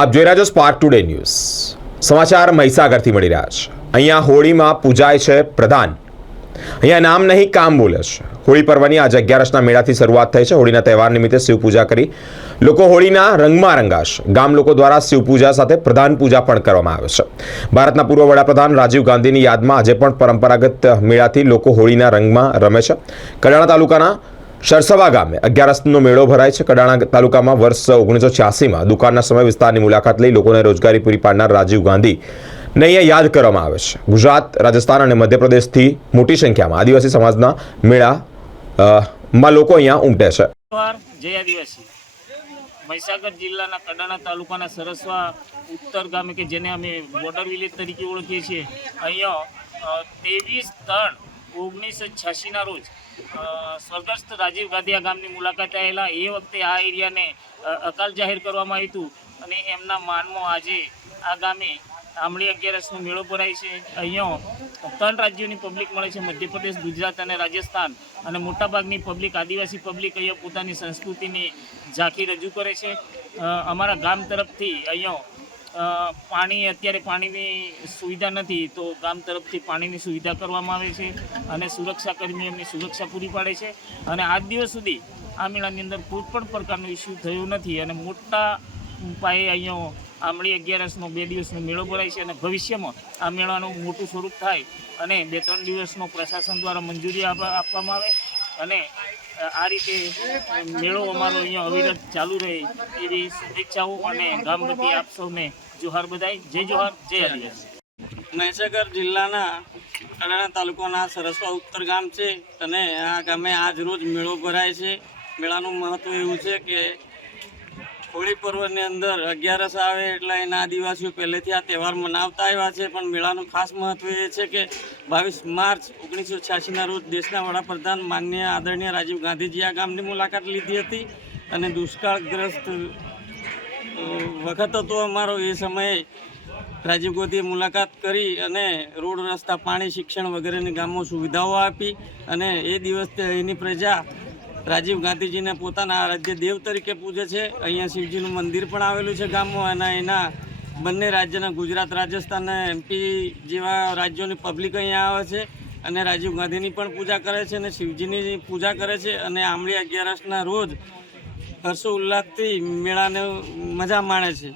આપ જોઈ રહ્યા છો સ્પાર્ક ટુડે ન્યૂઝ સમાચાર મહીસાગરથી મળી રહ્યા છે। અહીંયા હોળીમાં પૂજાય છે પ્રધાન। અહીંયા નામ નહીં કામ બોલે છે। હોળી પર્વની આજે 11ના મેળાથી શરૂઆત થઈ છે। હોળીના તહેવાર નિમિત્તે શિવ પૂજા કરી લોકો હોળીના રંગમાં રંગાશે। ગામ લોકો દ્વારા શિવ પૂજા સાથે પ્રધાન પૂજા પણ કરવામાં આવે છે। ભારતના પૂર્વ વડાપ્રધાન રાજીવ ગાંધીની યાદમાં આજે પણ પરંપરાગત મેળાથી લોકો હોળીના રંગમાં રમે છે। કડાણા તાલુકાના સરસવા ગામે 11નો મેળો ભરાય છે। કડાણા તાલુકામાં વર્ષ 1986માં દુકાનના સમય વિસ્તારની મુલાકાત લઈ લોકોને રોજગારી પૂરી પાડનાર રાજીવ ગાંધીને અહીંયા યાદ કરવામાં આવે છે। ગુજરાત, રાજસ્થાન અને મધ્યપ્રદેશથી મોટી સંખ્યામાં આદિવાસી સમાજના મેળામાં લોકો અહીંયા ઉમટે છે। જય આદિવાસી મહીસાગર જિલ્લાના કડાણા તાલુકાના સરસવા ઉત્તર ગામે કે જેને અમે બોર્ડર વિલેજ તરીકે ઓળખીએ છીએ, અહીંયા 23/3/1986ના રોજ સ્વર્ગસ્થ રાજીવ ગાંધી આ ગામની મુલાકાતે આવેલા। એ વખતે આ એરિયાને અકાલ જાહેર કરવામાં આવ્યું હતું અને એમના માનમાં આજે આ ગામે આંબળી 11નો મેળો ભરાય છે। અહીંયા 3 રાજ્યોની પબ્લિક મળે છે, મધ્યપ્રદેશ, ગુજરાત અને રાજસ્થાન, અને મોટાભાગની પબ્લિક, આદિવાસી પબ્લિક અહીંયા પોતાની સંસ્કૃતિની ઝાંખી રજૂ કરે છે। અમારા ગામ તરફથી અહીંયા અત્યારે પાણીની સુવિધા નથી, તો ગામ તરફથી પાણીની સુવિધા કરવામાં આવે છે અને સુરક્ષાકર્મી એમની સુરક્ષા પૂરી પાડે છે। અને આજ દિવસ સુધી આ મેળાની અંદર કોઈ પણ પ્રકારનો ઇસ્યુ થયો નથી અને મોટા પાયે અહીંયા આંબળી 11નો 2 દિવસનો મેળો ભરાય છે અને ભવિષ્યમાં આ મેળાનું મોટું સ્વરૂપ થાય અને 2-3 દિવસનો પ્રશાસન દ્વારા મંજૂરી આપવામાં આવે અને આ રીતે મેળો અમારો અહીંયા અવિરત ચાલુ રહે એવી શુભેચ્છાઓ અને ગામ વતી આપ સૌને જોહાર બધાય। જય જોહાર, જય આદિવાસી। મહીસાગર જિલ્લાના કડાણા તાલુકાના સરસવા ઉત્તર ગામ છે અને આ ગામે આજ રોજ મેળો ભરાય છે। મેળાનું મહત્ત્વ એવું છે કે હોળી પર્વની અંદર 11 આવે એટલે એના આદિવાસીઓ પહેલેથી આ તહેવાર મનાવતા આવ્યા છે, પણ મેળાનું ખાસ મહત્ત્વ એ છે કે 22 માર્ચ 1986ના રોજ દેશના વડાપ્રધાન માનનીય આદરણીય રાજીવ ગાંધીજી આ ગામની મુલાકાત લીધી હતી અને દુષ્કાળગ્રસ્ત વખત હતો અમારો। એ સમયે રાજીવ ગાંધીએ મુલાકાત કરી અને રોડ, રસ્તા, પાણી, શિક્ષણ વગેરેની ગામમાં સુવિધાઓ આપી અને એ દિવસથી અહીંની પ્રજા રાજીવ ગાંધીજીને પોતાના આરાધ્ય દેવ તરીકે પૂજે છે। અહીંયા શિવજીનું મંદિર પણ આવેલું છે ગામમાં અને એના બંને રાજ્યના ગુજરાત, રાજસ્થાન અને MP જેવા રાજ્યોની પબ્લિક અહીંયા આવે છે અને રાજીવ ગાંધીની પણ પૂજા કરે છે અને શિવજીની પૂજા કરે છે અને આંબળી 11ના રોજ હર્ષોલ્લાસથી મેળાને મજા માણે છે।